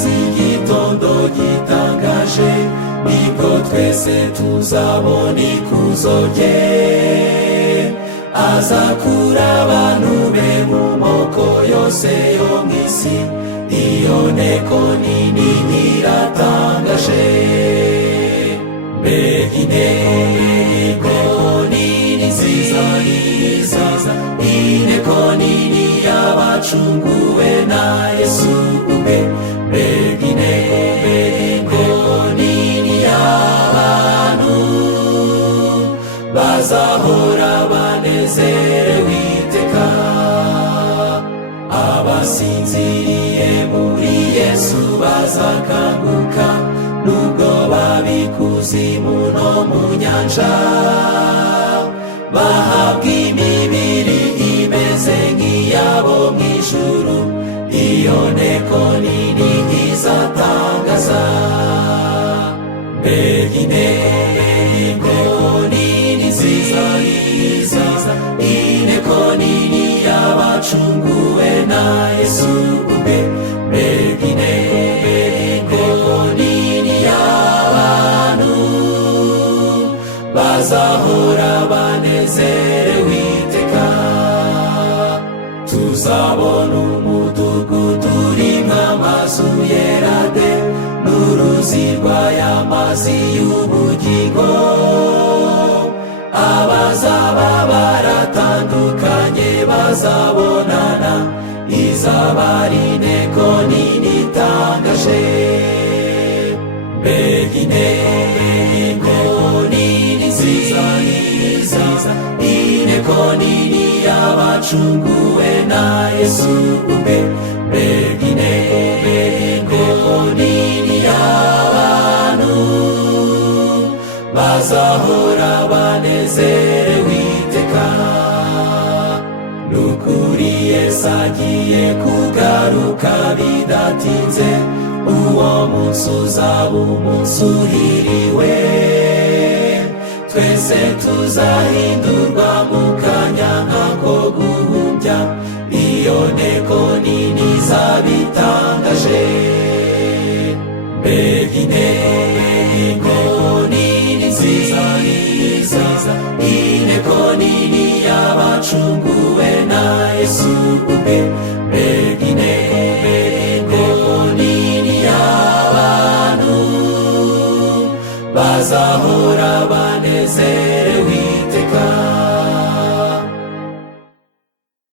z'igitondo gitangaje, nibwo twese tuzabona ikuzo rye. Azakura abantu be mu moko yose yo mw'isi, iyo nteko nini iratangaje. Mbega inteko nini nziza, inteko nini y'abacunguwe na Yesu ubwe. Mbega inteko nini y'abantu bazahora banezerewe iteka. Abasinziriye muri Yesu bazakanguka, nubwo baba ikuzimu no mu nyanja. Bahabwa imibiri imeze nk'iyabo mw'ijuru, iyo nteko nini izatangaza. Mbega inteko nini nziza, inteko nini y'abacunguwe na Yesu ubwe. Mbega inteko nini y'abantu bazahora banezerewe iteka. Tuzabona umudugudu urimwo amazu yera de, n'uruzi rw'ay'amazi y'ubugingo. Abazaba baratandukanye bazabonana, izaba ari inteko nini itangaje. Mbega inteko nini nziza, inteko nini y'abacunguwe na Yesu ubwe. Mbega inteko nini y'abantu bazahora banezerewe iteka. Nukuri Yesu agiye kugaruka bidatinze, uwo munsi uzaba umunsi uhiriwe. Twese tuzahindurwa mu kanya nk'ako guhumbya, iyo nteko nini izaba itangaje. Mbega inteko nini nziza, inteko nini y'abacunguwe na Yesu ubwe. Mbega inteko nini y'abantu bazahora banezerewe